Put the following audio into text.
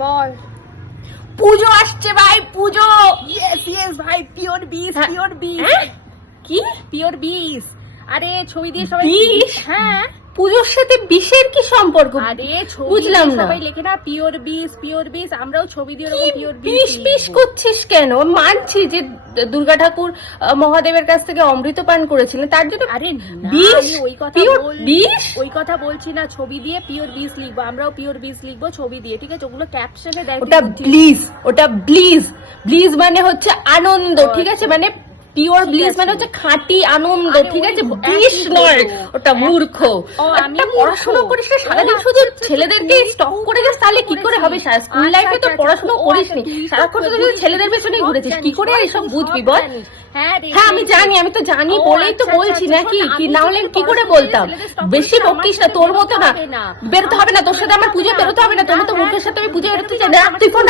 বল। পুজো আসছে ভাই, পুজো। Yes yes ভাই, পিওর বিস, পিওর বিস। কি পিওর বিস? আরে ছবি দিয়ে সবাই বিষ? হ্যাঁ। পুজোর সাথে বিষের কি সম্পর্ক? আরে ছবি বুঝলাম দিয়ে না। সবাই লেখে না পিওর বিস, পিওর বিস। আমরাও ছবি দিয়ে ওরকম পিওর বিস বিষ বিষ করছিস কেন? মানছি যে দুর্গা ঠাকুর মহাদেবের কাছ থেকে অমৃত পান করেছিলেন, তার জন্য আরে না, বিষ? আমি ওই কথা Pure বল বিষ? ওই কথা বলছি না। ছবি দিয়ে পিওর বিস লিখবো, আমরাও পিওর বিস লিখবো ছবি দিয়ে, ঠিক আছে? ওগুলো ক্যাপশনে দেয়। ওটা ব্লিজ, ওটা ব্লিজ। ব্লিজ মানে হচ্ছে আনন্দ, ঠিক আছে? মানে পিওর ব্লিজ মানে হচ্ছে খাঁটি আনন্দ, আরে ঠিক ওই আছে? একই বিষ নয়, হলো। ওটা মূর্খ। আমি একটা পড়াশোনা করিস না সারাদিন, শুধু ছেলেদেরকে স্টক করে যাস, তাহলে কি করে হবে? স্কুল লাইফে তো পড়াশোনা করিসনি, সারাক্ষণ তো শুধু ছেলেদের পেছনেই ঘুরেছিস, কি করে এসব বুঝবি বল? হ্যাঁ আমি জানি, আমি তো জানি বলেই তো বলছি নাকি, কি না হলে কি করে বলতাম? বেশি বকিস না, তোর মতো না। বেরোতে হবে না তোর সাথে আমার পুজো, বেরোতে হবে না তোর মতো মুখের সাথে আমি পুজো বেরোতে চাই না। তুই কোন